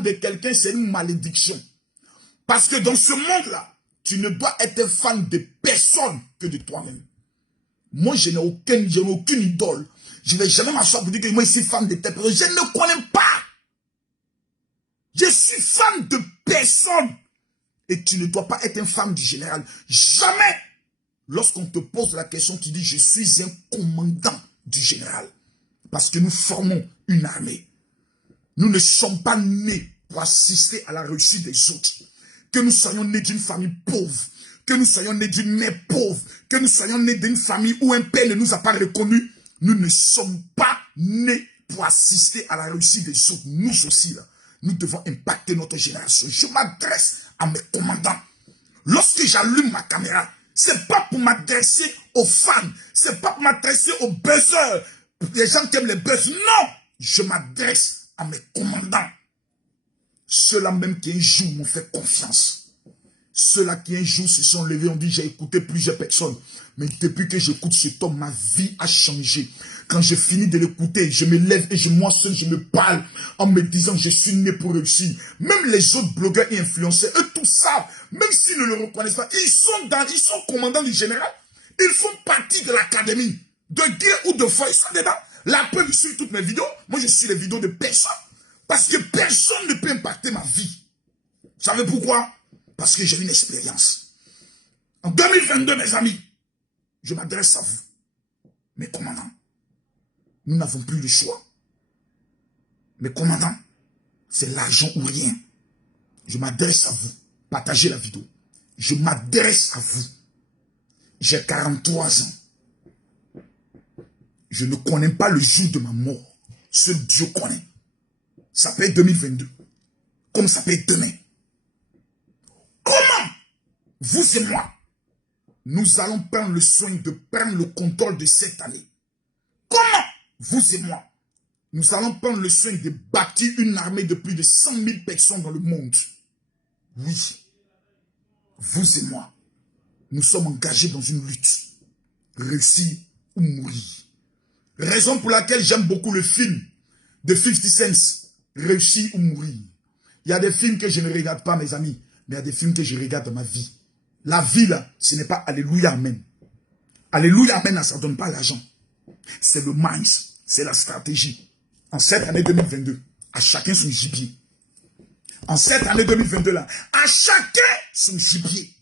de quelqu'un, c'est une malédiction. Parce que dans ce monde-là, tu ne dois être fan de personne que de toi-même. Moi, je n'ai aucune idole. Je ne vais jamais m'asseoir pour dire que moi, je suis fan de telle personne. Je ne connais pas. Je suis fan de personne. Et tu ne dois pas être un fan du général. Jamais. Lorsqu'on te pose la question, tu dis, je suis un commandant du général. Parce que nous formons une armée. Nous ne sommes pas nés pour assister à la réussite des autres. Que nous soyons nés d'une famille pauvre, que nous soyons nés d'une mère pauvre, que nous soyons nés d'une famille où un père ne nous a pas reconnus, nous ne sommes pas nés pour assister à la réussite des autres. Nous aussi, là, nous devons impacter notre génération. Je m'adresse à mes commandants. Lorsque j'allume ma caméra, c'est pas pour m'adresser aux fans, c'est pas pour m'adresser aux buzzers, les gens qui aiment les buzz. Non, je m'adresse à mes commandants. Ceux-là même qui un jour m'ont fait confiance. Ceux-là qui un jour se sont levés, ont dit j'ai écouté plusieurs personnes. Mais depuis que j'écoute cet homme, ma vie a changé. Quand je finis de l'écouter, je me lève et moi seul, je me parle en me disant je suis né pour réussir. Même les autres blogueurs et influenceurs, eux tous savent, même s'ils ne le reconnaissent pas, ils sont commandants du général. Ils font partie de l'académie de guerre ou de foi. Ils sont dedans. La preuve, ils suivent toutes mes vidéos. Moi, je suis les vidéos de personne. Parce que personne ne peut impacter ma vie. Vous savez pourquoi? Parce que j'ai une expérience. En 2022, mes amis, je m'adresse à vous, mes commandants. Nous n'avons plus le choix. Mes commandants, c'est l'argent ou rien. Je m'adresse à vous. Partagez la vidéo. Je m'adresse à vous. J'ai 43 ans. Je ne connais pas le jour de ma mort. Seul Dieu connaît. Ça peut être 2022. Comme ça peut être demain. Comment vous et moi, nous allons prendre le soin de prendre le contrôle de cette année? Comment vous et moi, nous allons prendre le soin de bâtir une armée de plus de 100 000 personnes dans le monde? Oui, vous et moi, nous sommes engagés dans une lutte. Réussir ou mourir. Raison pour laquelle j'aime beaucoup le film de 50 Cent, Réussir ou mourir. Il y a des films que je ne regarde pas, mes amis, mais il y a des films que je regarde dans ma vie. La vie, là, ce n'est pas Alléluia, Amen. Alléluia, Amen, ça ne donne pas l'argent. C'est le mind, c'est la stratégie. En cette année 2022, à chacun son gibier. En cette année 2022, là, à chacun son gibier.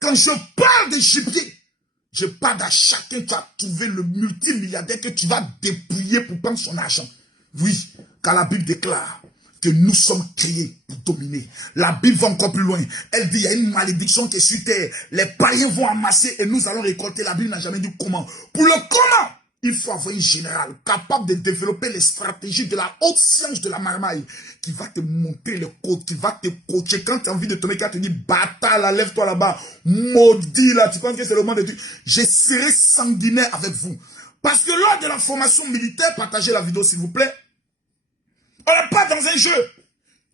Quand je parle de gibier, je parle à chacun qui a trouvé le multimilliardaire que tu vas dépouiller pour prendre son argent. Oui, car la Bible déclare que nous sommes créés pour dominer. La Bible va encore plus loin. Elle dit, il y a une malédiction qui est sur terre. Les païens vont amasser et nous allons récolter. La Bible n'a jamais dit comment. Pour le comment, il faut avoir un général capable de développer les stratégies de la haute science de la marmaille qui va te montrer le code, qui va te coacher. Quand tu as envie de tomber, quand tu dis, bâtard là, lève-toi là-bas, maudit là, tu penses que c'est le monde de Dieu. Je serai sanguinaire avec vous. Parce que lors de la formation militaire, partagez la vidéo s'il vous plaît. On n'est pas dans un jeu.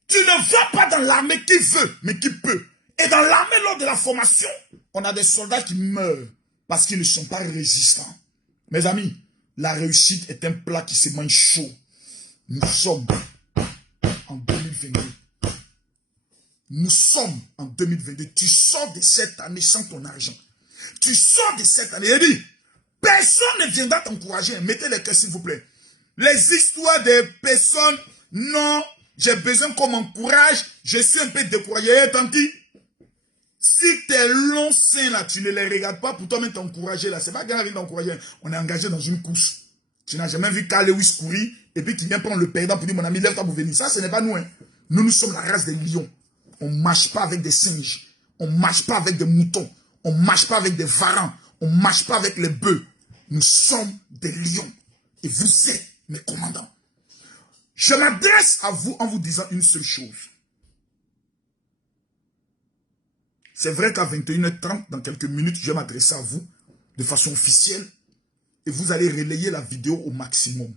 Tu ne vas pas dans l'armée qui veut, mais qui peut. Et dans l'armée, lors de la formation, on a des soldats qui meurent parce qu'ils ne sont pas résistants. Mes amis, la réussite est un plat qui se mange chaud. Nous sommes en 2022. Nous sommes en 2022. Tu sors de cette année sans ton argent. Tu sors de cette année. Et dit, personne ne viendra t'encourager. Mettez les cœurs s'il vous plaît. Les histoires des personnes, non, j'ai besoin qu'on m'encourage. Je suis un peu découragé. Tant pis. Si tes longs seins là, tu ne les regardes pas pour toi-même t'encourager là, c'est pas quelqu'un qui vient t'encourager. On est engagé dans une course. Tu n'as jamais vu Carl Lewis courir et puis tu viens prendre le perdant pour dire mon ami, lève-toi pour venir. Ça, ce n'est pas nous. Hein. Nous sommes la race des lions. On ne marche pas avec des singes. On ne marche pas avec des moutons. On ne marche pas avec des varans. On ne marche pas avec les bœufs. Nous sommes des lions. Et vous êtes mes commandants. Je m'adresse à vous en vous disant une seule chose. C'est vrai qu'à 21h30, dans quelques minutes, je vais m'adresser à vous de façon officielle et vous allez relayer la vidéo au maximum.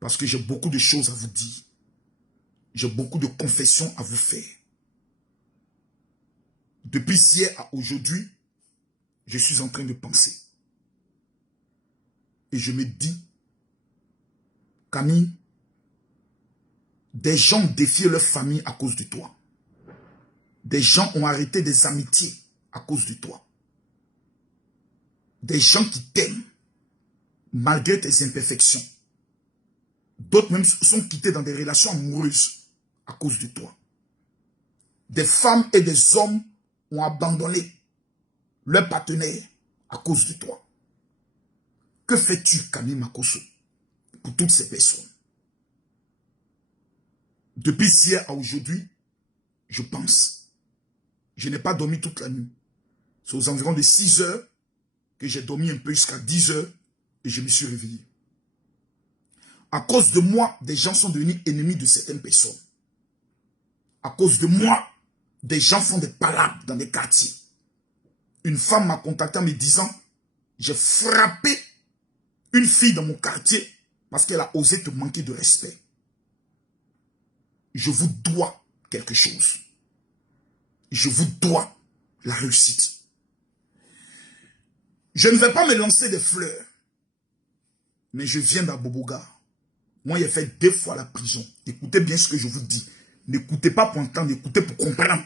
Parce que j'ai beaucoup de choses à vous dire. J'ai beaucoup de confessions à vous faire. Depuis hier à aujourd'hui, je suis en train de penser. Et je me dis, Camille, Des gens ont défié leur famille à cause de toi. Des gens ont arrêté des amitiés à cause de toi. Des gens qui t'aiment malgré tes imperfections. D'autres même sont quittés dans des relations amoureuses à cause de toi. Des femmes et des hommes ont abandonné leur partenaire à cause de toi. Que fais-tu, Camille Makosso, pour toutes ces personnes? Depuis hier à aujourd'hui, je pense. Je n'ai pas dormi toute la nuit. C'est aux environs de 6 heures que j'ai dormi un peu jusqu'à 10 heures et je me suis réveillé. À cause de moi, des gens sont devenus ennemis de certaines personnes. À cause de moi, des gens font des palabres dans les quartiers. Une femme m'a contacté en me disant, j'ai frappé une fille dans mon quartier parce qu'elle a osé te manquer de respect. Je vous dois quelque chose. Je vous dois la réussite. Je ne vais pas me lancer des fleurs, mais je viens d'Aboboga. Moi, j'ai fait 2 fois la prison. Écoutez bien ce que je vous dis. N'écoutez pas pour entendre, écoutez pour comprendre.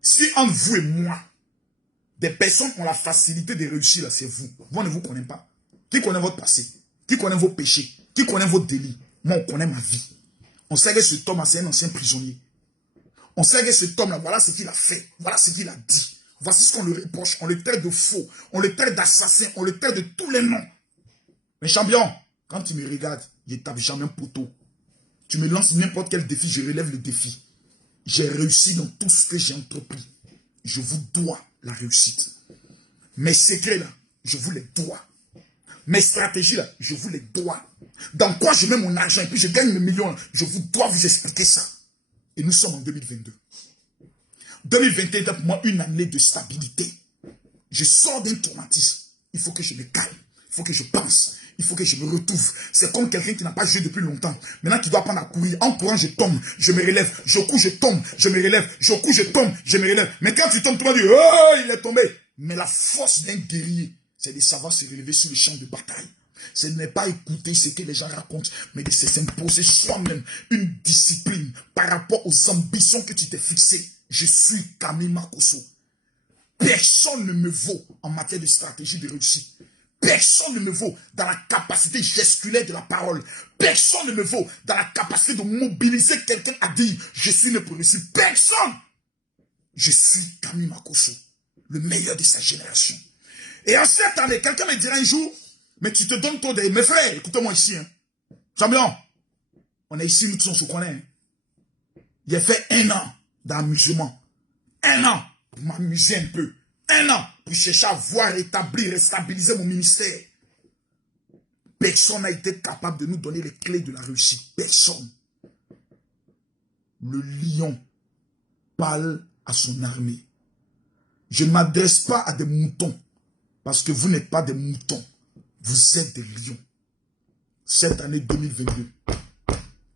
Si entre vous et moi, des personnes ont la facilité de réussir, là, c'est vous. Vous, on ne vous connaît pas. Qui connaît votre passé? Qui connaît vos péchés? Qui connaît vos délits? Moi, on connaît ma vie. On sait que cet homme, c'est un ancien prisonnier. On sait que cet homme-là, voilà ce qu'il a fait. Voilà ce qu'il a dit. Voici ce qu'on le reproche. On le traite de faux. On le traite d'assassin. On le traite de tous les noms. Mais champion, quand tu me regardes, je tape jamais un poteau. Tu me lances n'importe quel défi, je relève le défi. J'ai réussi dans tout ce que j'ai entrepris. Je vous dois la réussite. Mes secrets là, je vous les dois. Mes stratégies là, je vous les dois. Dans quoi je mets mon argent et puis je gagne mes millions, je vous dois vous expliquer ça. Et nous sommes en 2022. 2021 est pour moi une année de stabilité. Je sors d'un traumatisme. Il faut que je me calme. Il faut que je pense. Il faut que je me retrouve. C'est comme quelqu'un qui n'a pas joué depuis longtemps. Maintenant qui doit apprendre à courir. En courant, je tombe, je me relève. Je cours, je tombe, je me relève. Je cours, je tombe, je me relève. Mais quand tu tombes, tu vas dire, oh, il est tombé. Mais la force d'un guerrier, c'est de savoir se relever sur le champ de bataille. Ce n'est pas écouter ce que les gens racontent, mais de s'imposer soi-même une discipline par rapport aux ambitions que tu t'es fixées. Je suis Camille Makosso. Personne ne me vaut en matière de stratégie de réussite. Personne ne me vaut dans la capacité gesticulaire de la parole. Personne ne me vaut dans la capacité de mobiliser quelqu'un à dire « Je suis né pour réussir ». Personne. Je suis Camille Makosso, le meilleur de sa génération. Et en cette année, quelqu'un me dira un jour « Mais tu te donnes trop de... » Mes frères, écoutez-moi ici. Hein. Champion, on est ici, nous tous on se connaît. Hein. J'ai fait 1 an d'amusement. 1 an pour m'amuser un peu. 1 an pour chercher à voir, rétablir, restabiliser mon ministère. Personne n'a été capable de nous donner les clés de la réussite. Personne. Le lion parle à son armée. Je ne m'adresse pas à des moutons. Parce que vous n'êtes pas des moutons. Vous êtes des lions. Cette année 2022.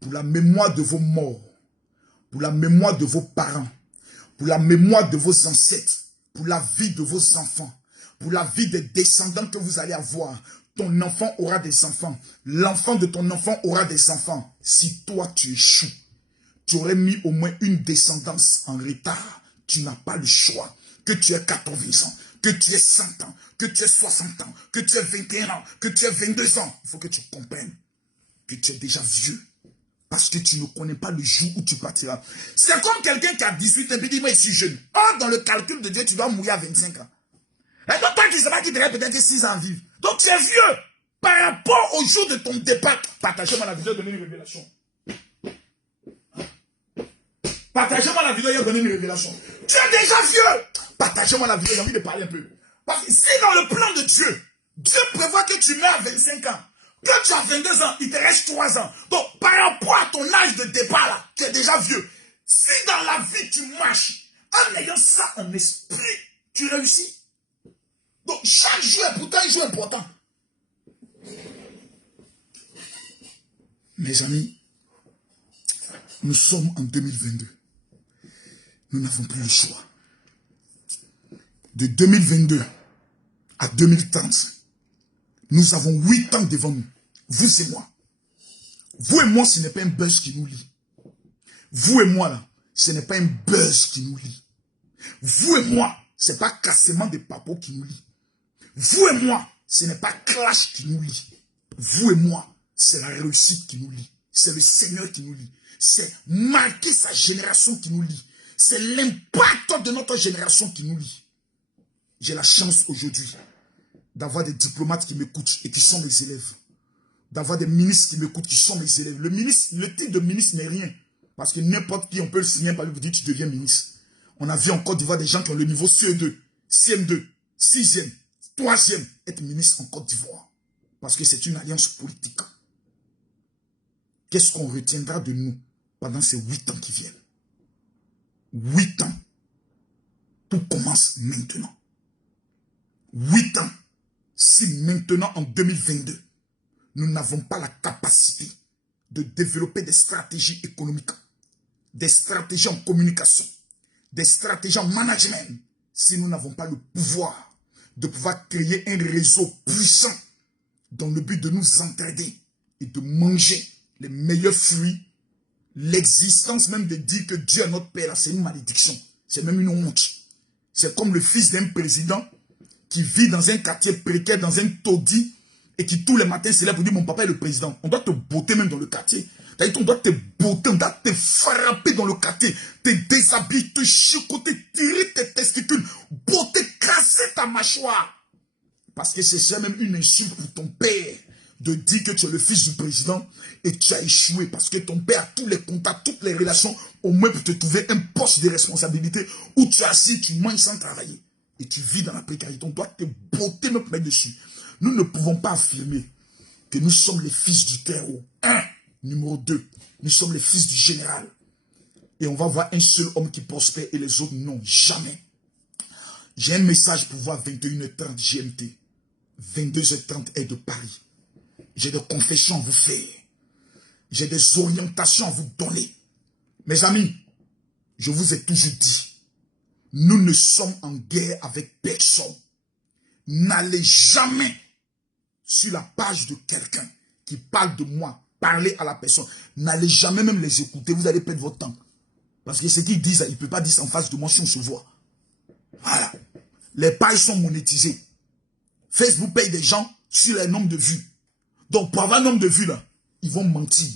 Pour la mémoire de vos morts. Pour la mémoire de vos parents. Pour la mémoire de vos ancêtres. Pour la vie de vos enfants, pour la vie des descendants que vous allez avoir. Ton enfant aura des enfants. L'enfant de ton enfant aura des enfants. Si toi tu échoues, tu aurais mis au moins une descendance en retard. Tu n'as pas le choix. Que tu aies 80 ans, que tu aies 100 ans, que tu aies 60 ans, que tu aies 21 ans, que tu aies 22 ans. Il faut que tu comprennes que tu es déjà vieux. Parce que tu ne connais pas le jour où tu partiras. C'est comme quelqu'un qui a 18 ans et dit, moi je suis jeune. Or, dans le calcul de Dieu, tu dois mourir à 25 ans. Et donc, toi qui ne sais pas qu'il te reste peut-être 6 ans à vivre. Donc, tu es vieux. Par rapport au jour de ton départ, partagez-moi la vidéo, donnez une révélation. Partagez-moi la vidéo, donnez une révélation. Tu es déjà vieux. Partagez-moi la vidéo, j'ai envie de parler un peu. Parce que si dans le plan de Dieu, Dieu prévoit que tu meurs à 25 ans, que tu as 22 ans, il te reste 3 ans. Donc, par rapport à ton âge de départ, là, tu es déjà vieux. Si dans la vie, tu marches, en ayant ça en esprit, tu réussis. Donc, chaque jour est pourtant un jour important. Mes amis, nous sommes en 2022. Nous n'avons plus le choix. De 2022 à 2030, nous avons 8 ans devant nous. Vous et moi. Vous et moi, ce n'est pas un buzz qui nous lie. Vous et moi, là, ce n'est pas un buzz qui nous lie. Vous et moi, ce n'est pas cassement des papos qui nous lie. Vous et moi, ce n'est pas clash qui nous lie. Vous et moi, c'est la réussite qui nous lie. C'est le Seigneur qui nous lie. C'est marquer sa génération qui nous lie. C'est l'impact de notre génération qui nous lie. J'ai la chance aujourd'hui d'avoir des diplomates qui m'écoutent et qui sont mes élèves. D'avoir des ministres qui m'écoutent, qui sont mes élèves. Le titre de ministre n'est rien. Parce que n'importe qui, on peut le signer par lui, vous dire tu deviens ministre. On a vu en Côte d'Ivoire des gens qui ont le niveau CE2, CM2, 6e, 3e, être ministre en Côte d'Ivoire. Parce que c'est une alliance politique. Qu'est-ce qu'on retiendra de nous pendant ces 8 ans qui viennent? 8 ans. Tout commence maintenant. 8 ans. Si maintenant, en 2022, nous n'avons pas la capacité de développer des stratégies économiques, des stratégies en communication, des stratégies en management, si nous n'avons pas le pouvoir de pouvoir créer un réseau puissant dans le but de nous entraider et de manger les meilleurs fruits, l'existence même de dire que Dieu est notre Père, c'est une malédiction, c'est même une honte. C'est comme le fils d'un président qui vit dans un quartier précaire, dans un taudis, et qui tous les matins se lève pour dire mon papa est le président. On doit te botter même dans le quartier. On doit te botter, on doit te frapper dans le quartier, te déshabiller, te chicoter, tirer tes testicules, botter, casser ta mâchoire. Parce que c'est même une insulte pour ton père de dire que tu es le fils du président et tu as échoué parce que ton père a tous les contacts, toutes les relations, au moins pour te trouver un poste de responsabilité où tu es assis, tu manges sans travailler et tu vis dans la précarité. On doit te botter même mettre dessus. Nous ne pouvons pas affirmer que nous sommes les fils du Très-Haut. 1. Numéro 2, nous sommes les fils du général. Et on va voir un seul homme qui prospère et les autres non, jamais. J'ai un message pour voir 21h30 GMT. 22h30 est de Paris. J'ai des confessions à vous faire. J'ai des orientations à vous donner. Mes amis, je vous ai toujours dit, nous ne sommes en guerre avec personne. N'allez jamais sur la page de quelqu'un qui parle de moi, parler à la personne. N'allez jamais même les écouter, vous allez perdre votre temps. Parce que ce qu'ils disent, ils ne peuvent pas dire ça en face de moi si on se voit. Voilà. Les pages sont monétisées. Facebook paye des gens sur les nombres de vues. Donc pour avoir un nombre de vues, là, ils vont mentir,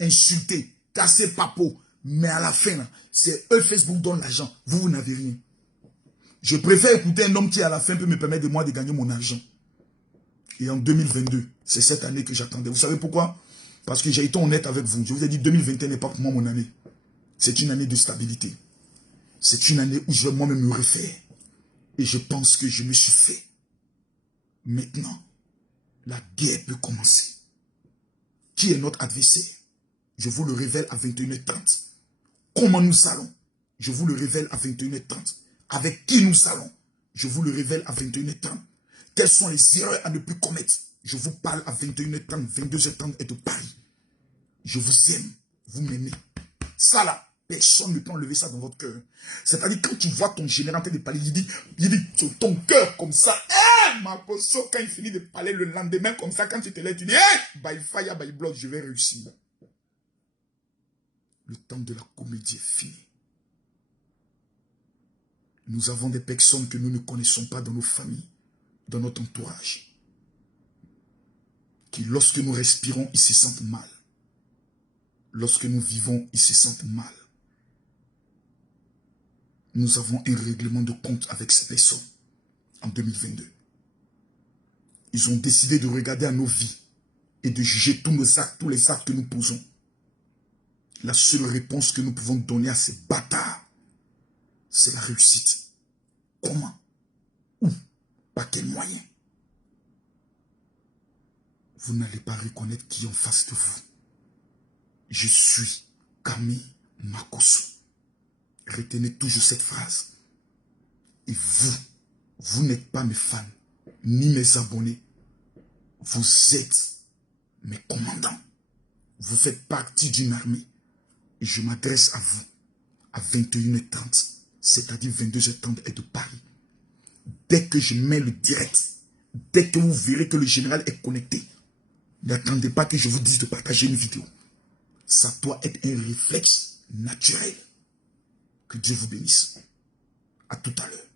insulter, casser papo. Mais à la fin, là, c'est eux Facebook donnent l'argent. Vous n'avez rien. Je préfère écouter un homme qui à la fin peut me permettre de moi de gagner mon argent. Et en 2022, c'est cette année que j'attendais. Vous savez pourquoi? Parce que j'ai été honnête avec vous. Je vous ai dit 2021 n'est pas pour moi mon année. C'est une année de stabilité. C'est une année où je vais moi-même me refaire. Et je pense que je me suis fait. Maintenant, la guerre peut commencer. Qui est notre adversaire? Je vous le révèle à 21h30. Comment nous allons? Je vous le révèle à 21h30. Avec qui nous allons? Je vous le révèle à 21h30. Quelles sont les erreurs à ne plus commettre? Je vous parle à 21h30, 22h30 et de Paris. Je vous aime, vous m'aimez. Ça là, personne ne peut enlever ça dans votre cœur. C'est-à-dire quand tu vois ton général en train de parler, il dit ton cœur comme ça. Ma potion, quand il finit de parler le lendemain comme ça, quand tu te lèves, tu dis, by fire, by blood, je vais réussir. Le temps de la comédie est fini. Nous avons des personnes que nous ne connaissons pas dans nos familles, dans notre entourage, qui lorsque nous respirons, ils se sentent mal. Lorsque nous vivons, ils se sentent mal. Nous avons un règlement de compte avec ces personnes en 2022. Ils ont décidé de regarder à nos vies et de juger tous nos actes, tous les actes que nous posons. La seule réponse que nous pouvons donner à ces bâtards, c'est la réussite. Comment? Où? Par quel moyen? Vous n'allez pas reconnaître qui est en face de vous. Je suis Camille Makosso. Retenez toujours cette phrase. Et vous n'êtes pas mes fans, ni mes abonnés. Vous êtes mes commandants. Vous faites partie d'une armée. Et je m'adresse à vous à 21h30, c'est-à-dire 22h30 et de Paris. Dès que je mets le direct, dès que vous verrez que le général est connecté, n'attendez pas que je vous dise de partager une vidéo. Ça doit être un réflexe naturel. Que Dieu vous bénisse. À tout à l'heure.